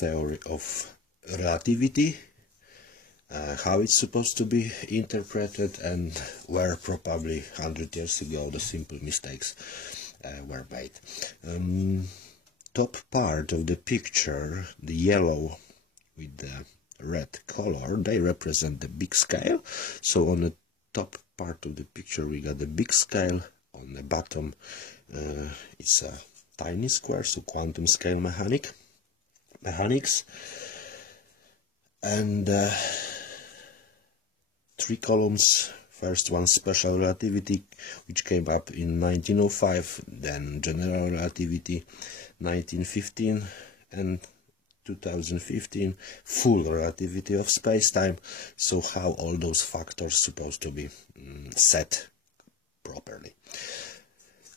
theory of relativity, how it's supposed to be interpreted, and where probably 100 years ago the simple mistakes were made. Top part of the picture, the yellow with the red color, they represent the big scale. So on the top part of the picture we got the big scale, on the bottom it's a tiny square, so quantum scale mechanics. And 3 columns. First one, special relativity, which came up in 1905, then general relativity 1915, and 2015 full relativity of space-time. So how all those factors supposed to be set properly.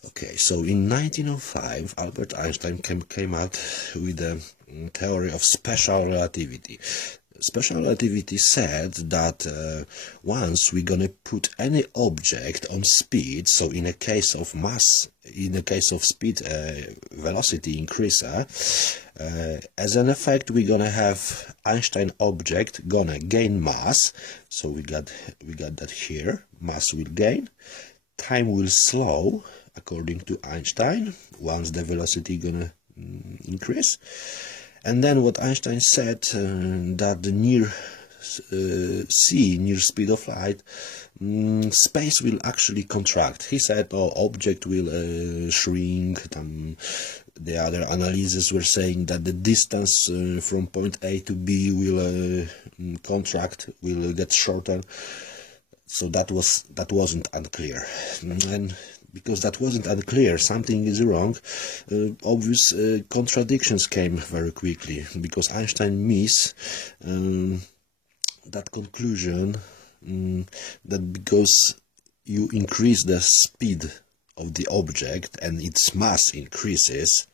Okay, so in 1905 Albert Einstein came out with a theory of special relativity. Special relativity said that once we're gonna put any object on speed, so in a case of mass, in a case of speed, velocity increase, as an effect we're gonna have Einstein object gonna gain mass. So we got that here. Mass will gain, time will slow according to Einstein once the velocity gonna increase. And then what Einstein said, that the near speed of light, space will actually contract. He said, oh, object will shrink. The other analyses were saying that the distance from point A to B will contract, will get shorter. So that wasn't unclear. And because that wasn't unclear, something is wrong. Obvious contradictions came very quickly, because Einstein missed that conclusion, that because you increase the speed of the object and its mass increases,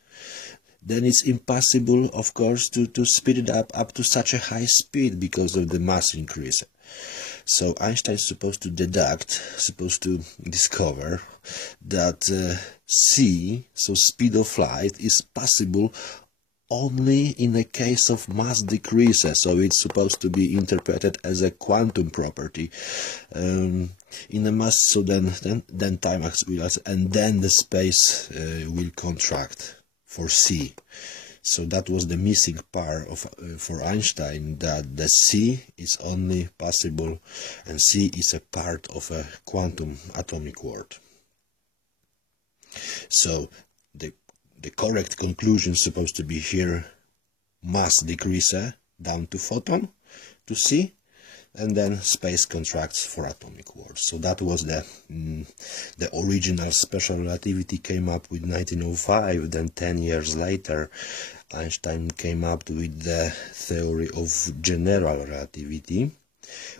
then it's impossible, of course, to speed it up to such a high speed because of the mass increase. So Einstein is supposed to discover that c, so speed of light, is possible only in a case of mass decreases. So it's supposed to be interpreted as a quantum property in a mass. So then time will, and then the space will contract for c. So that was the missing part for Einstein, that the C is only possible, and C is a part of a quantum atomic world. So the correct conclusion is supposed to be here: mass decrease down to photon, to C, and then space contracts for atomic world. So that was the original special relativity came up with 1905. Then 10 years later Einstein came up with the theory of general relativity,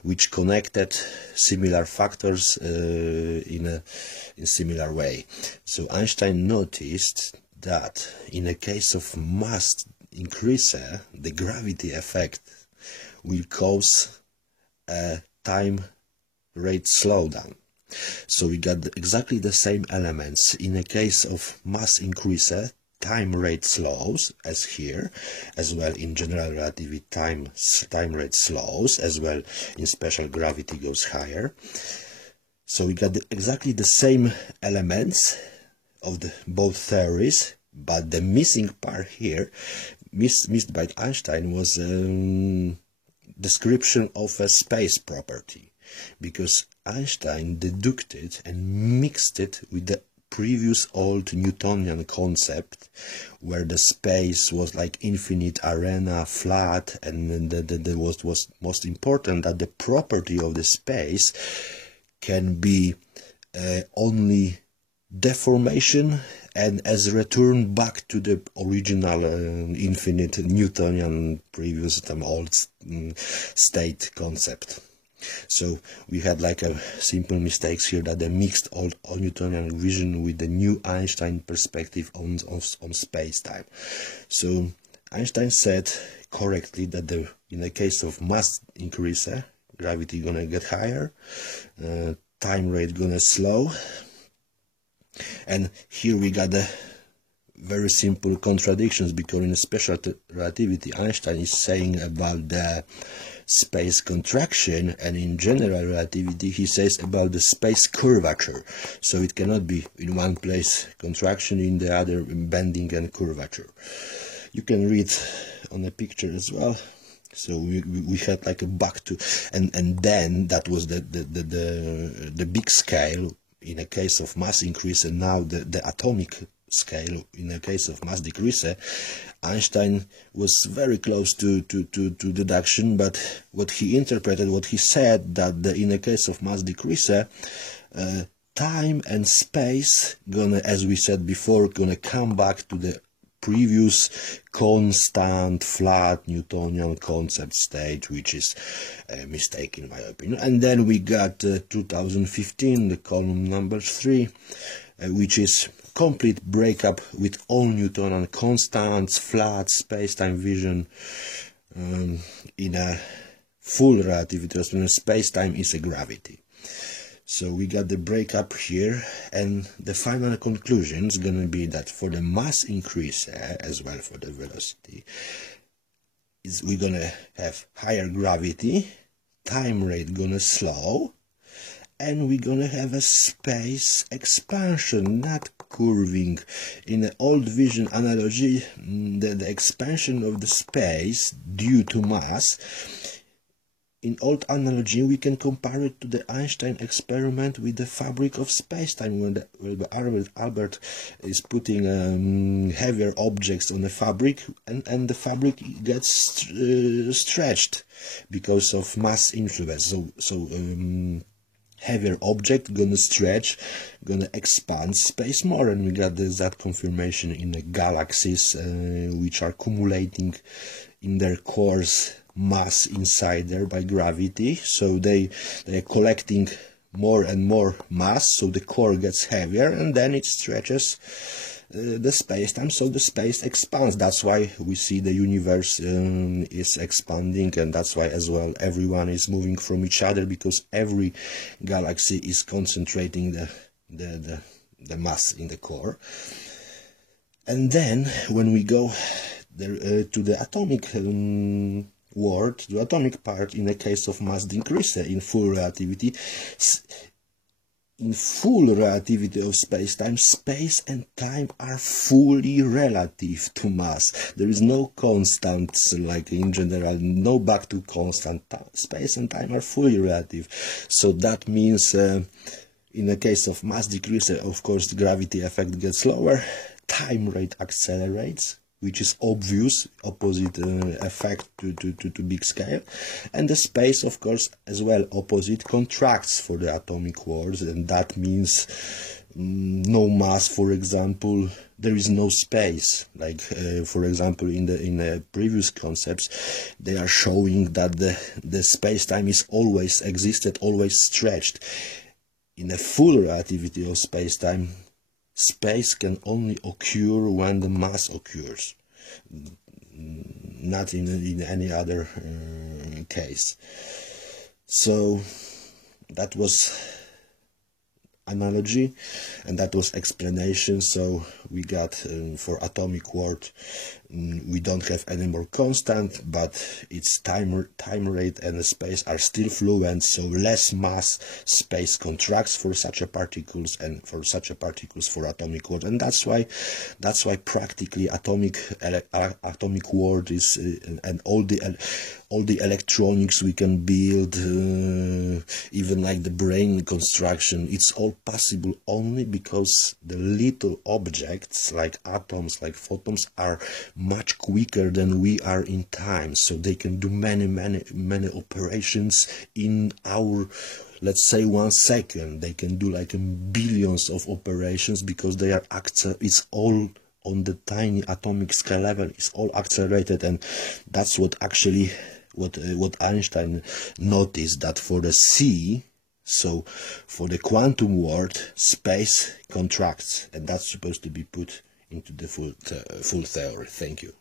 which connected similar factors in a similar way. So Einstein noticed that in a case of mass increase, the gravity effect will cause a time rate slowdown. So we got exactly the same elements. In a case of mass increase, time rate slows, as here, as well in general relativity time rate slows, as well in special gravity goes higher. So we got exactly the same elements of both theories, but the missing part here, missed by Einstein, was description of a space property, because Einstein deducted and mixed it with the previous old Newtonian concept, where the space was like infinite arena, flat, and was most important that the property of the space can be only deformation and as return back to the original infinite Newtonian previous old state concept. So we had like a simple mistakes here, that they mixed all Newtonian vision with the new Einstein perspective on space-time. So Einstein said correctly that in the case of mass increase, gravity gonna get higher, time rate gonna slow, and here we got the very simple contradictions, because in special relativity Einstein is saying about the space contraction, and in general relativity he says about the space curvature. So it cannot be in one place contraction, in the other bending and curvature. You can read on the picture as well. So we had like a back to, and then that was the big scale in a case of mass increase, and now the atomic scale in the case of mass decrease. Einstein was very close to deduction, but what he interpreted, what he said, that in the case of mass decrease, time and space gonna, as we said before, gonna come back to the previous constant flat Newtonian concept state, which is a mistake in my opinion. And then we got 2015, the column number 3, which is complete breakup with all Newtonian constants, flat space-time vision in a full relativity. So space-time is a gravity. So we got the breakup here, and the final conclusion is going to be that for the mass increase as well for the velocity, we're going to have higher gravity, time rate going to slow, and we're going to have a space expansion, not curving. In the old vision analogy, the expansion of the space due to mass, in old analogy we can compare it to the Einstein experiment with the fabric of space-time, when Albert is putting heavier objects on the fabric, and the fabric gets stretched because of mass influence. So heavier object gonna stretch, gonna expand space more, and we got that confirmation in the galaxies, which are accumulating in their cores mass inside there by gravity. So they are collecting more and more mass, so the core gets heavier, and then it stretches the space-time, so the space expands. That's why we see the universe is expanding, and that's why as well everyone is moving from each other, because every galaxy is concentrating the mass in the core. And then when we go there, to the atomic world, the atomic part, in the case of mass decrease in full relativity, in full relativity of space-time, space and time are fully relative to mass. There is no constants, like in general, no back to constant. Space and time are fully relative. So that means in the case of mass decrease, of course, the gravity effect gets lower, time rate accelerates, which is obvious, opposite effect to big scale, and the space, of course, as well, opposite, contracts for the atomic worlds, and that means no mass, for example, there is no space. Like for example, in the previous concepts, they are showing that the space-time is always existed, always stretched. In a full relativity of space-time, space can only occur when the mass occurs, not in any other case. So that was analogy, and that was explanation. So we got for atomic world, we don't have any more constant, but its time rate and the space are still fluent, so less mass, space contracts for such a particles, and for such a particles for atomic world. And that's why practically atomic world is and all the electronics we can build, even like the brain construction, it's all possible only because the little objects like atoms, like photons, are much quicker than we are in time, so they can do many operations in our, let's say, 1 second. They can do like billions of operations, because they are it's all on the tiny atomic scale level, it's all accelerated. And that's what actually what Einstein noticed, that for the C, so for the quantum world, space contracts, and that's supposed to be put into the full theory. Thank you.